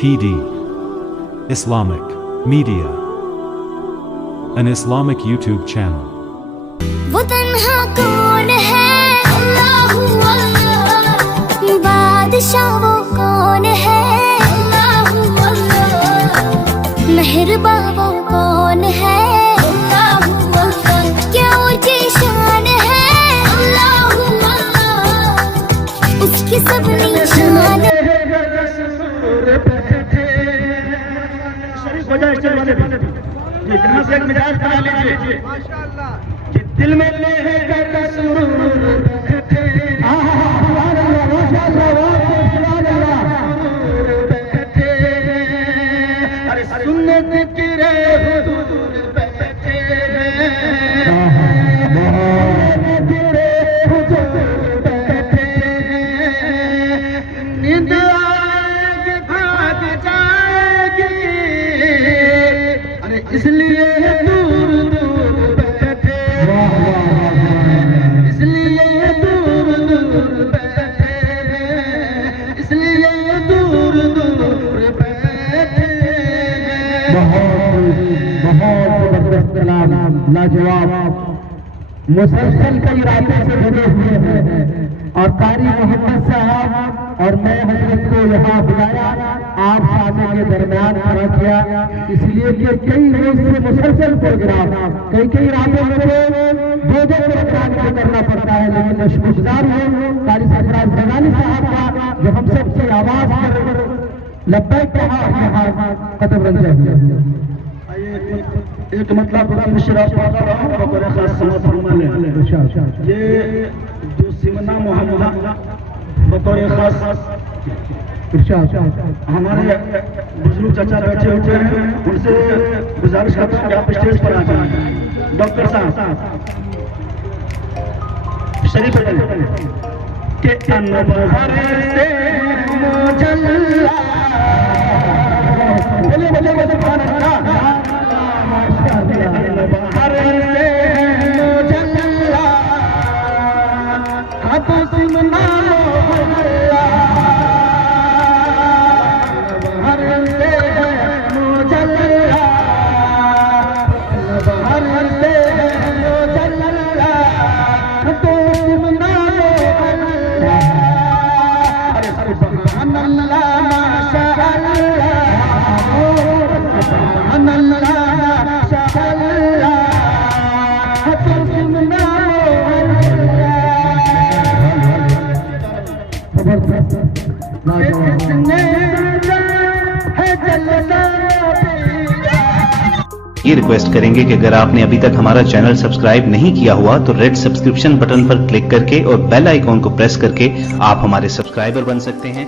PD Islamic Media, an Islamic YouTube channel. वो तन्हा कौन है? अल्लाहु अल्लाह। बादशाह वो कौन है? अल्लाहु अल्लाह। मेहरबा वो कौन है? अल्लाहु अल्लाह। क्या ऊंची शान है? अल्लाहु अल्लाह। उसकी सब निशान इतना से एक मिजाज बना लीजिए कि दिल में अरे सुन्नत गिरे हुजूर बैठे नींद आएगी भाग जाएगी, अरे इसलिए दूर दूर बैठे, इसलिए दूर दूर बैठे, इसलिए दूर दूर बैठे। बहुत जबरदस्त कलाम, लाजवाब, मुसलसल कई रातों से जुड़े हुए हैं और कारी मोहम्मद साहब और मैं हजरत को यहाँ बुलाया, आप सामने के दरमियान खड़ा किया, इसलिए कि कई रोज से मुसलसल प्रोग्राम, कई रातों में दो प्रोग्राम करना पड़ता है, लेकिन शुक्रगुजार हूँ कारी सरफराज जगानी साहब का जो हम सबकी आवाज पर लब्बैक कहा यहाँ कदम रंग जाए। एक मतलब मिश्रा पागा रहा हूँ बकरे खास समाज फरमाने ये जो सिमना मोहम्मद बकरे खास हमारे बुजुर्ग चाचा बैठे हुए हैं, उनसे गुजारिश करता हूँ कि आप स्टेज पर आ जाए। डॉक्टर साहब शरीफ के अनवर से मुजल्ला बोले बोले बोले ये रिक्वेस्ट करेंगे कि अगर आपने अभी तक हमारा चैनल सब्सक्राइब नहीं किया हुआ तो रेड सब्सक्रिप्शन बटन पर क्लिक करके और बेल आइकॉन को प्रेस करके आप हमारे सब्सक्राइबर बन सकते हैं।